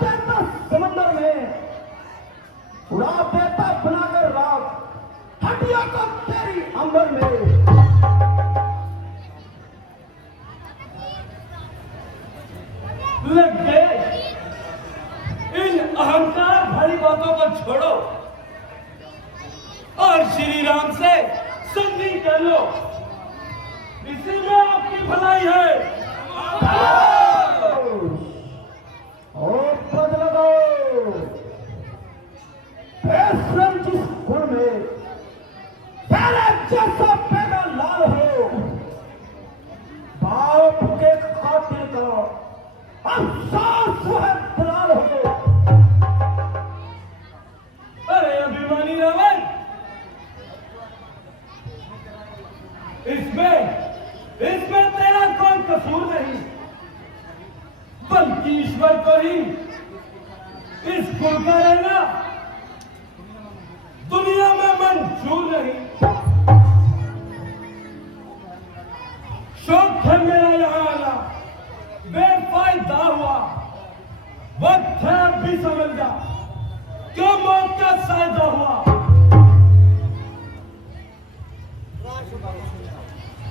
देता समंदर में, उड़ा देता बनाकर राख हटिया को तेरी अंबर में। लग गए। इन अहंकार भरी बातों को छोड़ो और श्री राम से संधि कर लो, इसी में आपकी भलाई है। और बदल दो बेशरम जिस गुण में तेरे जैसा पैदा लाल हो, बाप के खातिर का अफसोस है दलाल हो। अरे अभिमानी रावण, इसमें तेरा कोई कसूर नहीं, बल्कि ईश्वर को ही इस गुण का रहना दुनिया में मंजूर नहीं। शौक है मेरा यहाँ आना, बेफायदा हुआ, वक्त है अब भी समझ जा, क्यों मौत का सायदा हुआ।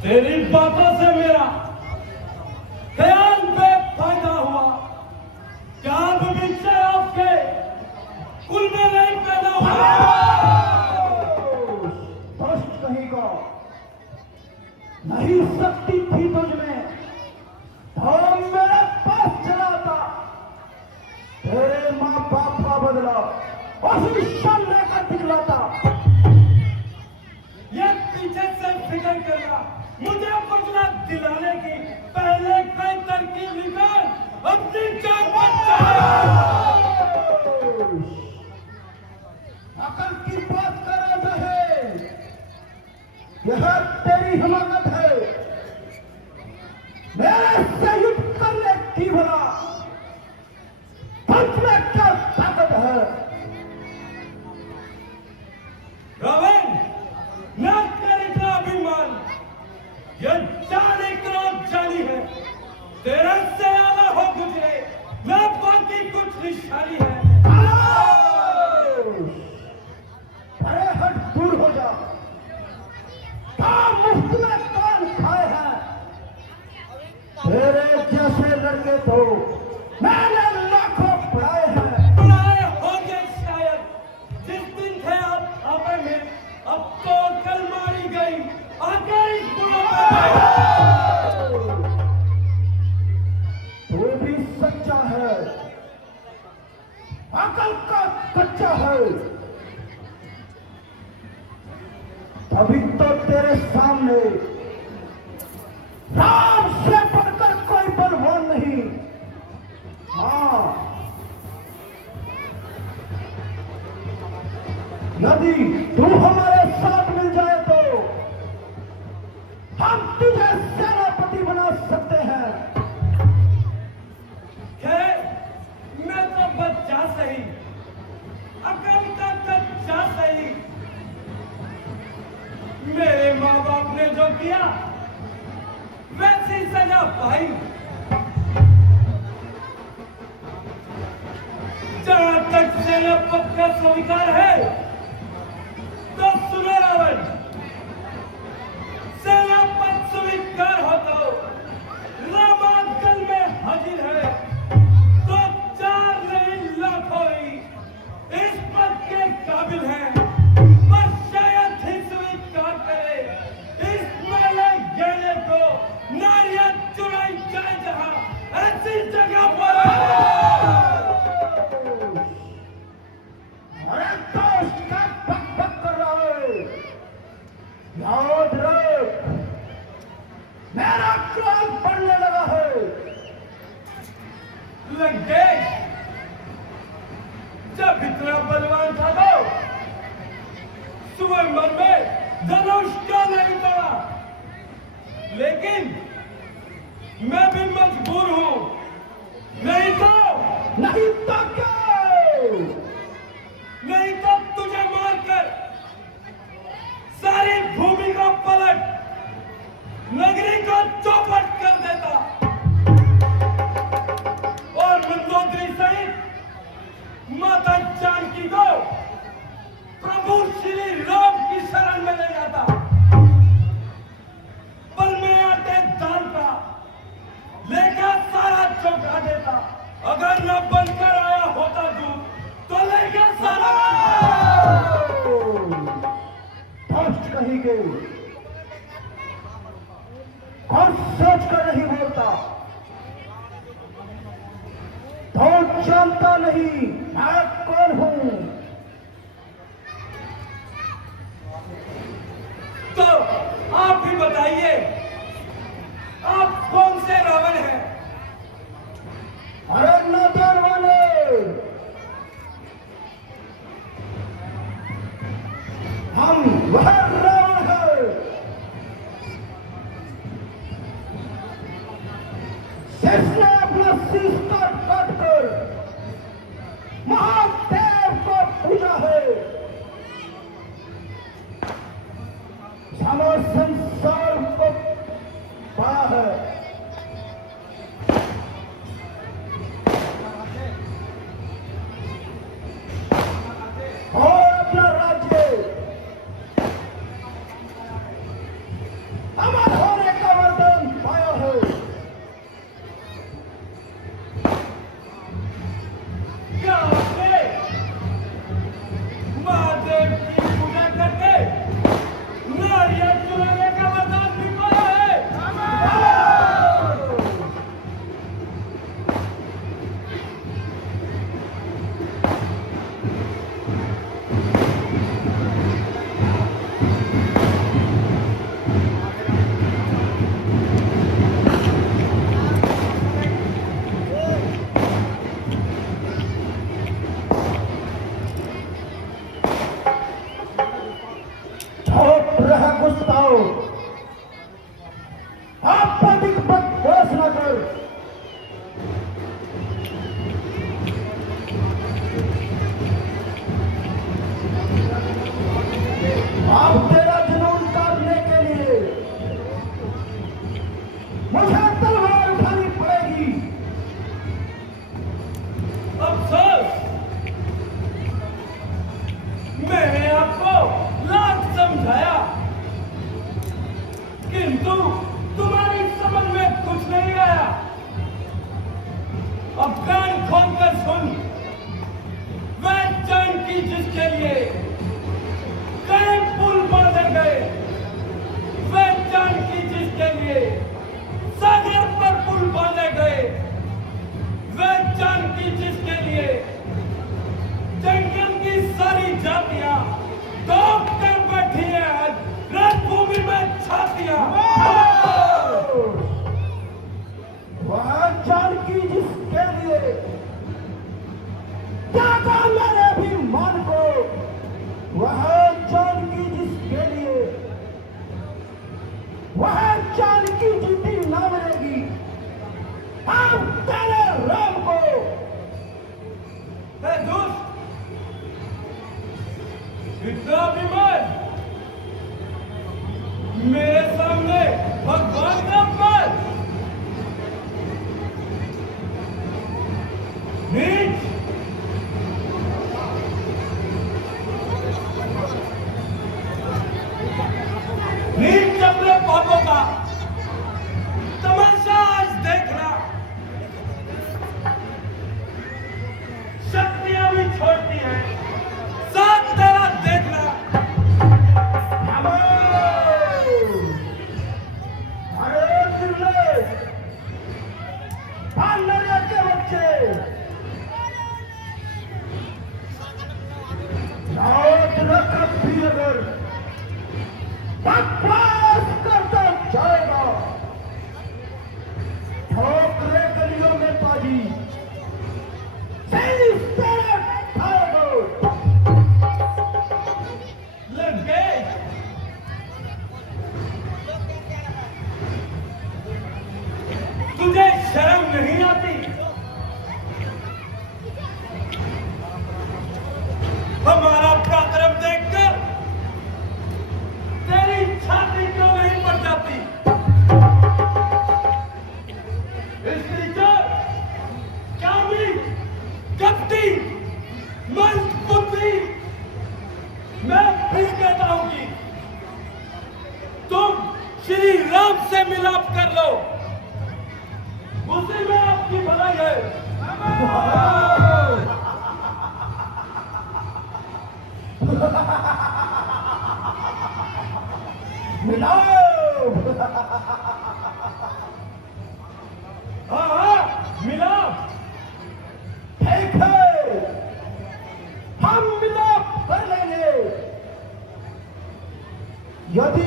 तेरी बातों से मेरा ख्याल बेफायदा हुआ, क्या अब भी आपके कुल में नहीं पैदा हुआ। दुष्ट कहीं को नहीं सकती थी तुझ में, तो मेरे पास चला था, तेरे माँ बाप का बदला उसी क्षण लेकर दिखलाता। ये पीछे से फिक्र करना, मुझे कुछ ना दिलाने की, पहले कोई तरकीब निकाल अपनी जान बचा। अकल की बात कर रहे है, यह तेरी हिमाकत है, मेरे से युद्ध करने की भला पंच में क्या ताकत है। रावण, न तेरे का अभिमान, ये जाने क्रोध जानी है, तेरे से आला हो गुजरे, न बाकी कुछ निशानी है। अरे हट दूर हो जा, मुफ्त में कान खाए हैं, तेरे जैसे लड़के तो मैंने लाखों पढ़ाए हैं। पढ़ाए होंगे शायद, जिस दिन थे आप आपे में, अब तो कल मारी गई आकर इस गुणों तू भी सच्चा है, अकल का कच्चा है, अभी तो तेरे सामने राम से बढ़कर कोई बलवान नहीं। हाँ, यदि तू हमारे साथ मिल जाए तो हम तुझे सेनापति बना सकते हैं। मैं तो बच्चा सही, अकल का कच्चा सही, मेरे माँ बाप ने जो किया वैसी सजा पाई। जहां तक सेनापति का स्वीकार है तो सुनो रावण, सेनापति स्वीकार हो तो रामांचल में हाजिर है, तो 4 नहीं लाखों ही इस पद के काबिल है, पर शायद ही स्वीकार करे इस मेले गहने को, नारियां चुराई जाए जहां ऐसी जगह पर। अरे दोस्त क्या बक बक कर रहा है, याद रख मेरा क्रोध बढ़ने लगा है। लंकेश, जब इतना बलवान था तो स्वयंवर में धनुष का नहीं तोड़ा, लेकिन मैं भी मजबूर हूं, नहीं तो क्या, नहीं तो तुझे मारकर सारी भूमि को पलट नगरी को चौपट कर देता और मंदोदरी सहित अगर न बनकर आया होता तू तो ले गया सारा। फर्स्ट कहीं गए और सोच कर नहीं बोलता तो जानता नहीं मैं कौन हूं। तो आप भी बताइए आप कौन से रावण हैं? अरे नजर वाले हम वह रावण है जिसने अपना शीश काट कर महादेव को पूजा है। हमारे संसार को पाया है। और अपना राज्य अमर होने का वरदान पाया है। क्या आपने महादेव की पूजा करके नारियल चुराने का वरदान भी पाया है? छोट रहा गुस्ताओ आप अधिक बकवास न कर। अब तेरा जुनून काटने के लिए मुझे तलवार उठानी पड़ेगी। अफसोस मैंने आपको लाख समझाया किंतु तुम्हारी समझ में कुछ नहीं आया। अब कान खोल कर सुन, वह जानकी जिसके लिए कई पुल बांधे गए, वह जानकी जिसके लिए सागर पर पुल बांधे गए, वह जानकी जिसके लिए जंगल की सारी जातियां तोप कर बैठी है आज रणभूमि में छातियां। वह जानकी जिसके लिए त्यागा मेरे भी मन को। वह जानकी जिसके लिए वह जानकी जीती ना मिलेगी। आप तेरे राम को है दोस्त, इतना अभिमान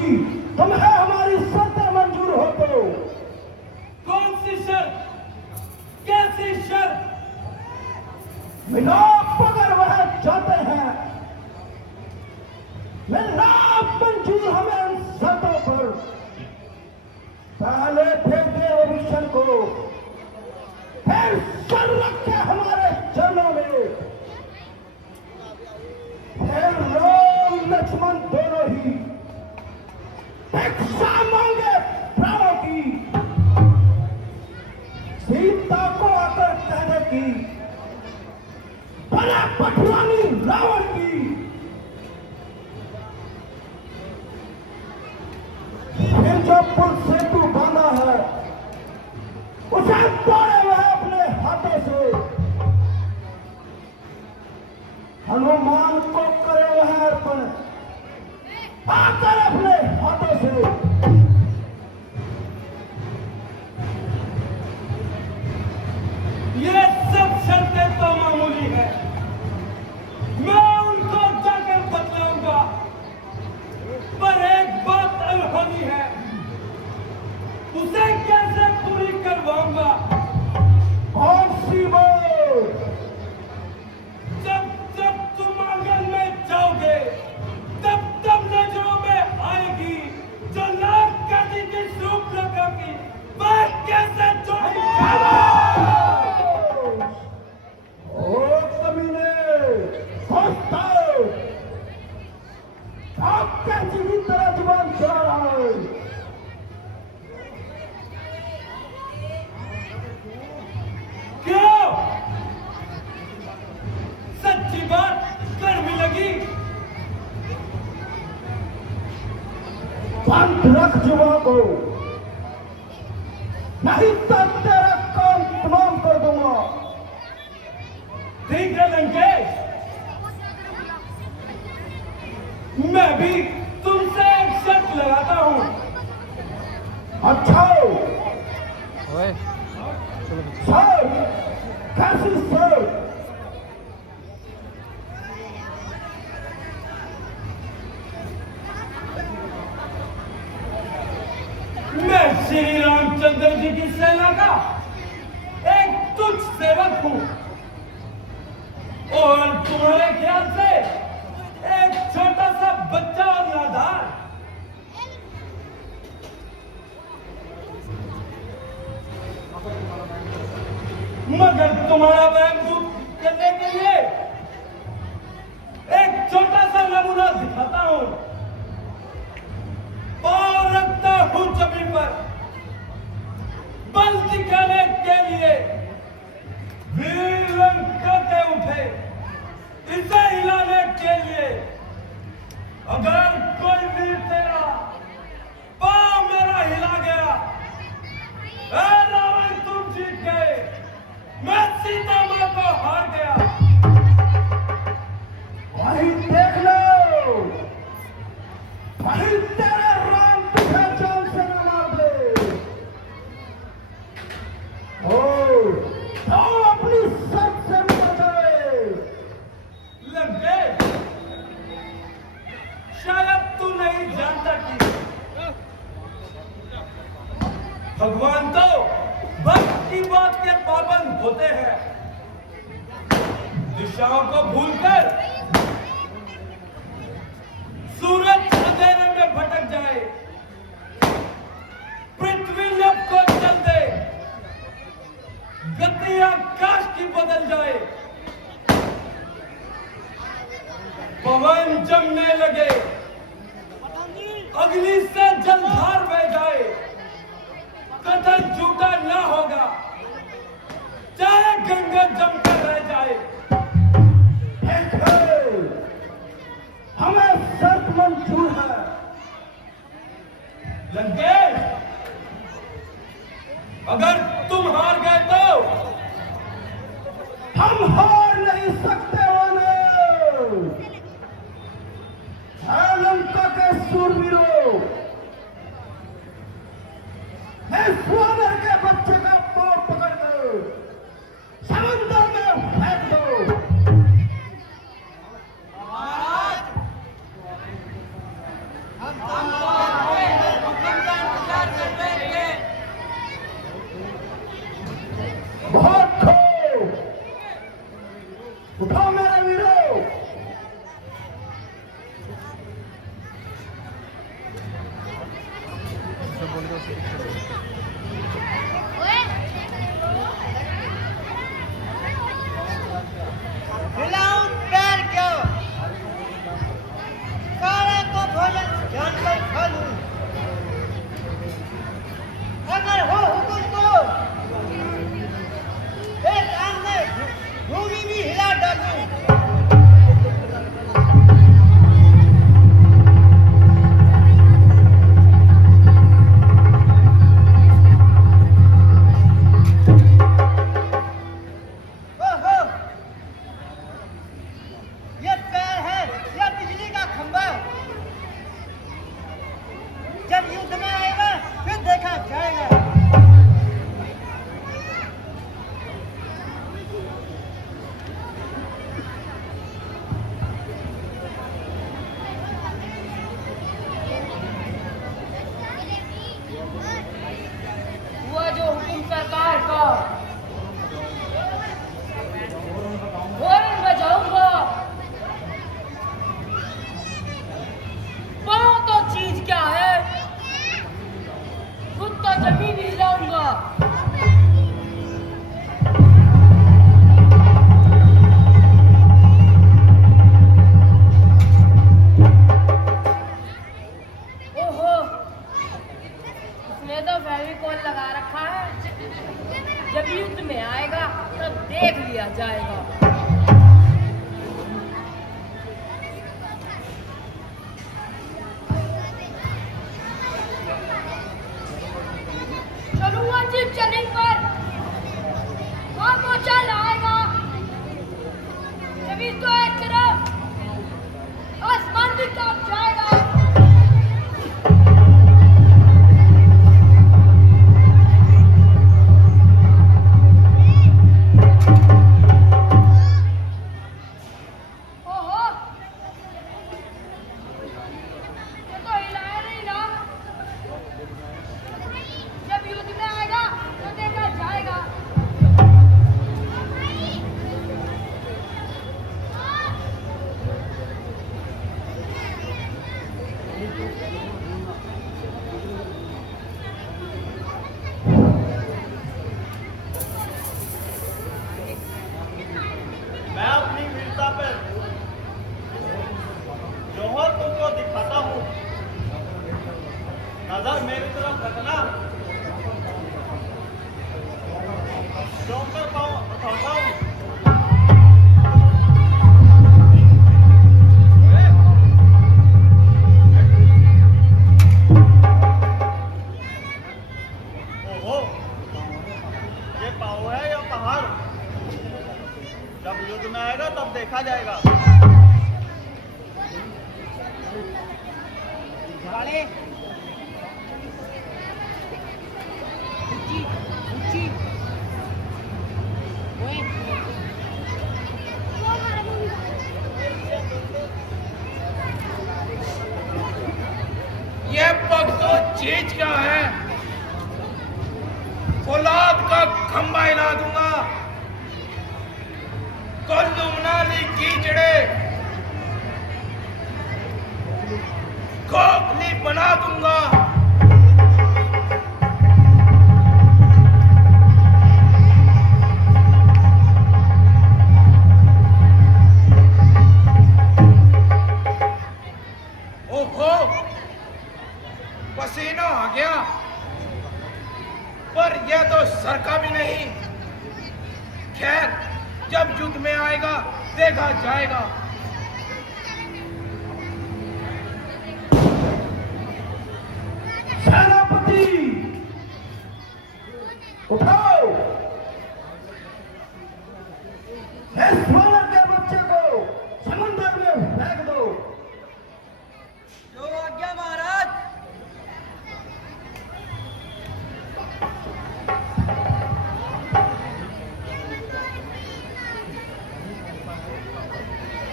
यदि तुम्हें हमारी शर्तें मंजूर हो तो। कौन सी शर्त? कैसी शर्त? मिलाप अगर वह चाहते हैं, मिलाप मंजूर हमें उन शर्तों पर। पहले फेंके ओबिशन को, फिर सर रखे हमारे चरणों में, फिर राम लक्ष्मण दोनों ही भिक्षा मांगे प्राणों की। सीता को आकर कहने की बड़ा पटवानी रावण की। फिर जो पुल सेतु बांधा है उसे तोड़े वह अपने हाथों से। हनुमान को करे वह अर्पण आकर अपने हाथों से। ये सब शर्तें तो मामूली है, मैं उनको जाकर बतलाऊंगा, पर एक बात अनहोनी है, उसे कैसे पूरी करवाऊंगा? कौन सी बात? जब जब तुम आंगन में जाओगे तब तब नजरों में आएगी जो नाग काटी की सूर्पनखा की वह कैसे जोड़ी। ओ कमीने, सोचता हो, आप कैसी भी तरह जुबान चला रहा है? क्यों? सच्ची बात कड़वी लगी? बंद रख जुबान को, नहीं तो तेरा काम तमाम कर दूंगा। ठीक है लंकेश, मैं भी तुमसे एक शर्त लगाता हूं। अच्छा ओए सर, कैसी सर? मैं श्री रामचंद्र जी की सेना का एक तुच्छ सेवक हूं और तुम्हारे ख्याल से एक छोटा सा बच्चा और नादान। मगर तुम्हारा वहम दूर करने के लिए एक छोटा सा नमूना दिखाता हूं। पांव रखता हूं जमीन पर, बल दिखाने के लिए। वीर लंका के उठे, इसे हिलाने के लिए। अगर कोई वीर तेरा पांव मेरा हिला गया, ऐ रावण तुम जीत गए, मैं सीता मां को हार गया। वही देख लो, वही तेरे राम तुझे जान से न मार दे। तो अपनी शर्त से मुकर जाए। लंकेश, शायद तू नहीं जानता कि भगवान तो भक्त की बात के पाबंद होते हैं। दिशाओं को भूलकर सूरज अंधेरे में भटक जाए, पृथ्वी लब को चल दे, गति आकाश की बदल जाए, पवन जमने लगे, अग्नि से जलधार बह जाए, कथन झूठा ना होगा, चाहे गंगा जमकर रह जाए। हमें शर्त मंजूर है। लंकेश, अगर तुम हार गए तो हम हार नहीं सकते वाले। लंका के सूरवीरों, इस वानर के बच्चे का पांव पकड़ कर समंदर में फेंक दो। हम जाएगा। चलूंगा जीप चैनिंग पर, वहां पहुंचा लाएगा। जमीन तो एक तरफ, आसमान भी कांप जाएगा। ओहो, ये तो हिलाया नहीं ना। जब युद्ध में आएगा तो देखा जाएगा। मैं अपनी वीरता पर जौहर तुमको दिखाता हूँ। नजर मेरी तरफ रखना, जौहर पाँव उठाता हूँ। ओहो, ये पाँव है या पहाड़? जब युद्ध में आएगा तब देखा जाएगा। घराड़े ऊंची ऊंची ओए ये पग तो चीज क्या है? फौलाद का खंबा हिला दूंगा, कुल्लू मनाली कीचड़े खोखली बना दूंगा। ओहो, पसीना आ गया, पर यह तो सर का भी नहीं। खैर, जब युद्ध में आएगा देखा जाएगा। सेनापति उठाओ, इस वानर के बच्चे को समुद्र में फेंक दो। जो आज्ञा महाराज।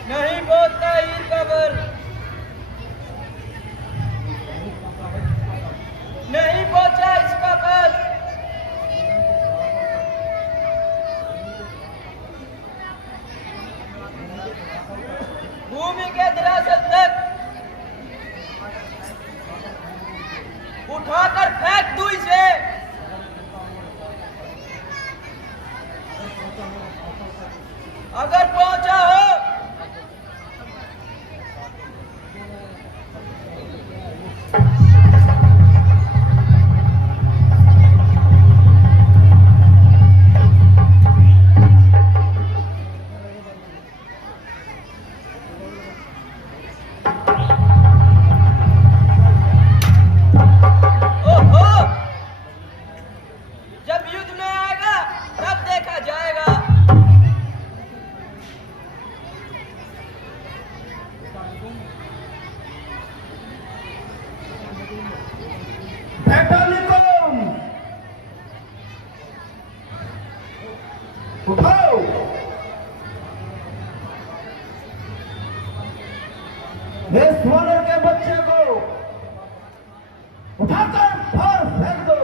नहीं बोलता ईर कबर, नहीं पहुंचा इसका पर। भूमि के दरासल तक उठाकर फेंक दूं इसे। अगर पहुंचा हो उठाओ, इस वानर के बच्चे को उठाकर बाहर फेंक दो।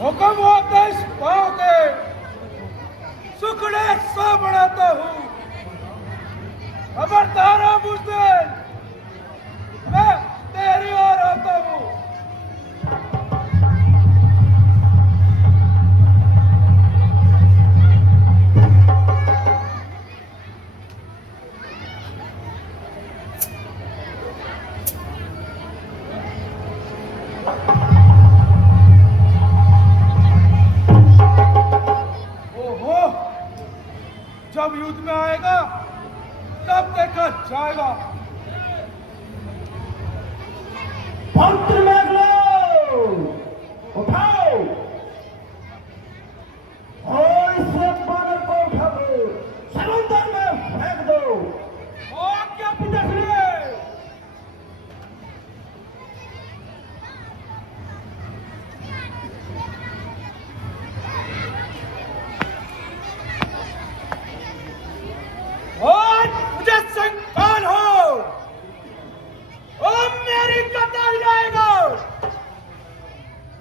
हुक्म होता इस पाँव के सुखड़े सा बनाता हूँ। खबरदार हो बुज़दिल, मैं तेरी ओर आता हूँ। जब युद्ध में आएगा तब देखा जाएगा। मंत्र मेघलो उठाओ और इस बानर को उठा दो, समुद्र में फेंक दो। और क्या पिताश्री? और मुझे संकाल हो, ओ मेरी कथा जाएगा,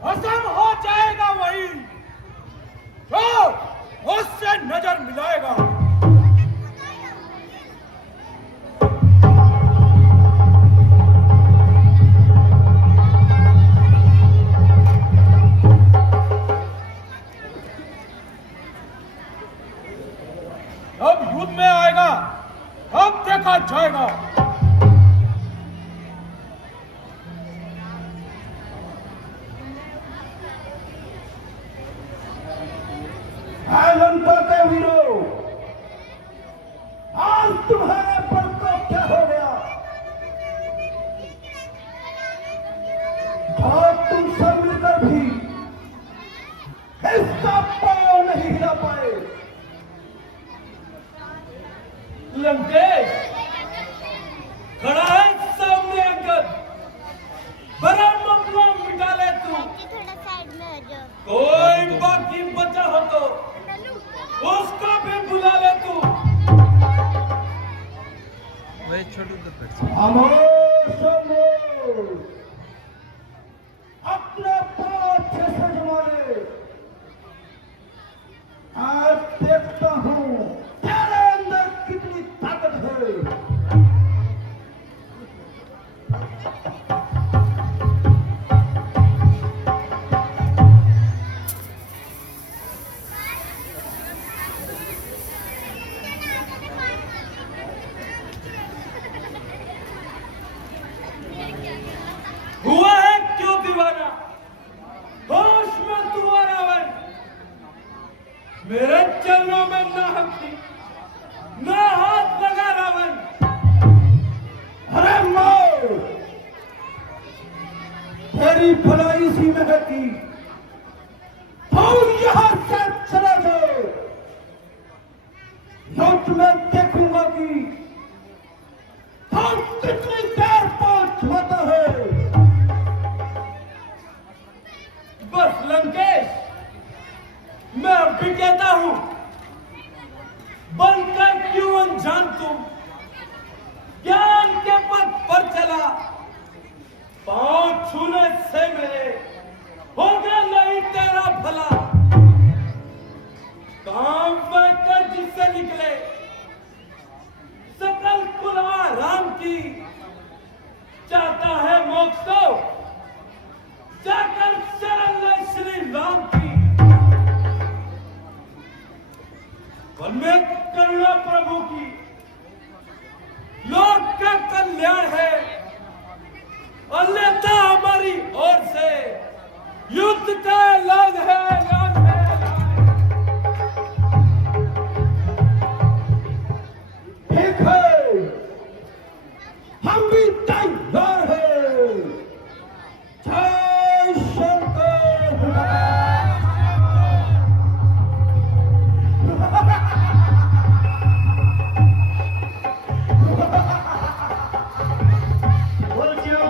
असम हो जाएगा वही तो उससे नजर मिलाएगा। अब युद्ध में आएगा अब देखा जाएगा। लंका के वीरों, आज तुम्हारे पर को क्या हो गया? और तुम सब मिलकर भी इसका पांव नहीं हिला पाए। लंकेश खड़ा है सामने अंगद, बड़ा मसला मिटा ले तू। थोड़ा साइड में आ जाओ। कोई बाकी बचा हो तो उसका भी बुला ले तू। वही छोटू तो फिर खामोश हो, अपने पांव अच्छे से जमा ले। आज देखता हूं तेरे अंदर कितनी ताकत है। हुआ है क्यों दीवाना, होश में तू आ रावण। मेरे चरणों में ना हंसी ना हाथ लगा रावण। अरे मौत, तेरी भलाई इसी में है कि तुम यहां से चले जाओ। युद्ध में देखूंगा कि तुम कितनी देर पहुंच होता है। बस लंकेश, मैं अब भी कहता हूं